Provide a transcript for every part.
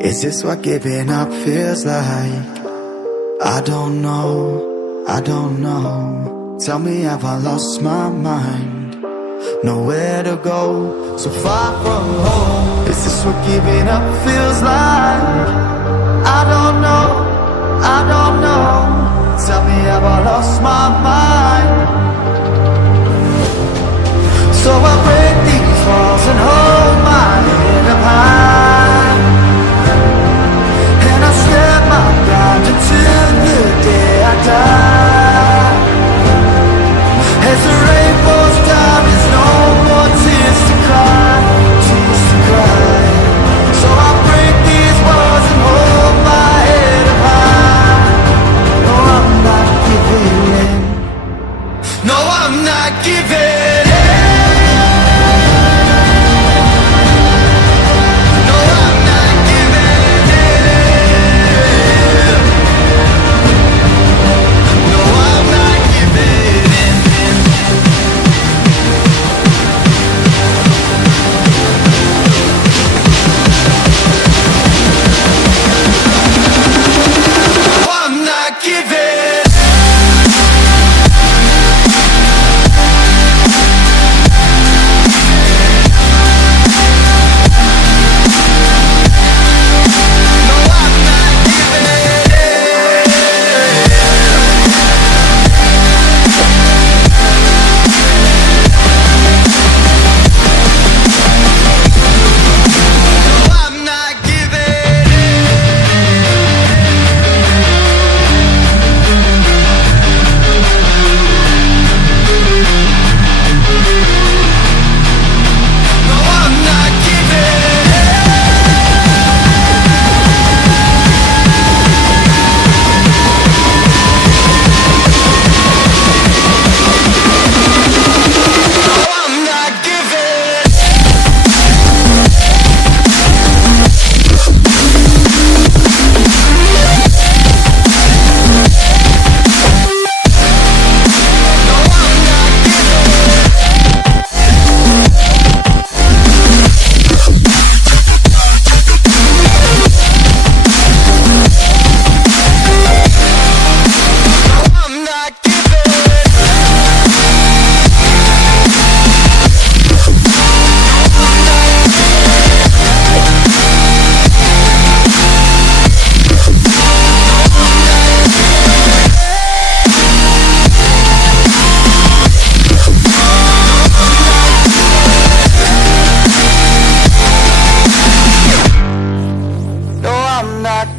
Is this what giving up feels like? I don't know, I don't know. Tell me, have I lost my mind? Nowhere to go, so far from home. Is this what giving up feels like? I don't know, I don't know. Tell me, have I lost my mind? So I break these walls and hold my head up high, and I step my ground until the day I die. As the rain falls down, there's no more tears to cry, tears to cry. So I break these walls and hold my head up high. No, I'm not giving in. No, I'm not giving in.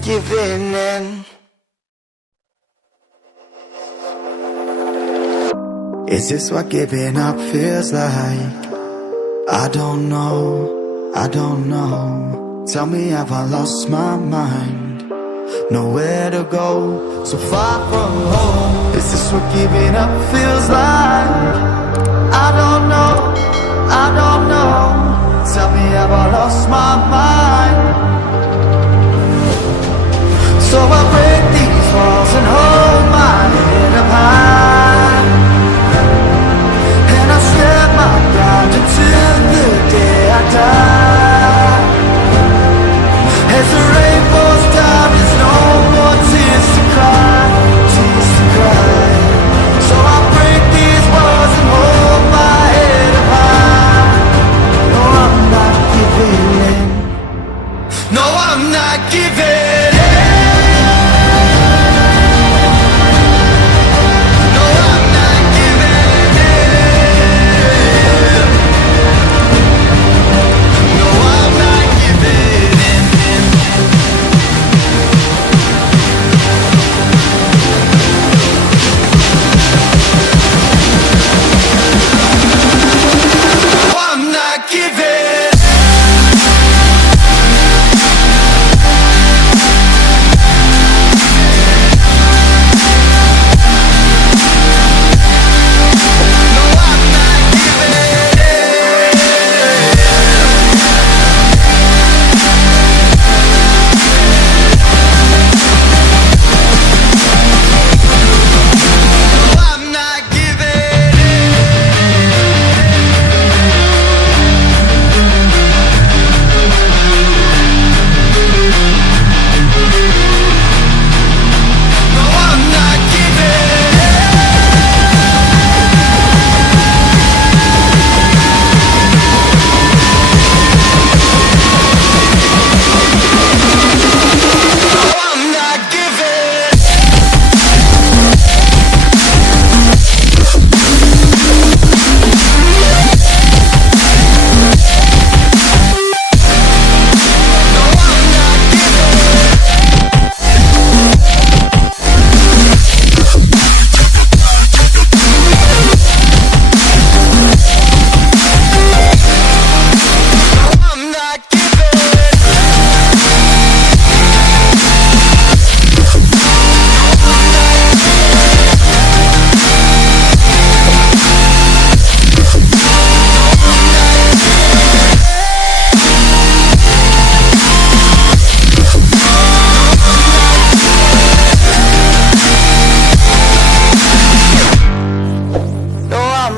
Giving in. Is this what giving up feels like? I don't know, I don't know. Tell me, have I lost my mind? Nowhere to go, so far from home. Is this what giving up feels like? I don't know, I don't know. Tell me, have I lost my mind? So I break these walls and hold my head up high, and I step my ground until the day I die. As the rain falls down, there's no more tears to cry, tears to cry. So I break these walls and hold my head up high.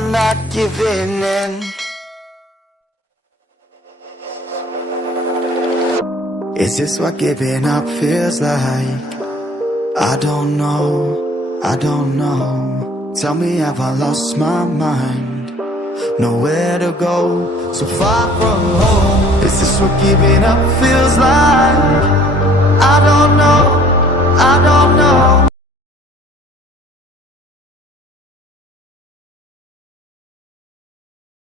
I'm not giving in. Is this what giving up feels like? I don't know, I don't know. Tell me, have I lost my mind? Nowhere to go, so far from home. Is this what giving up feels like? I don't know, I don't know.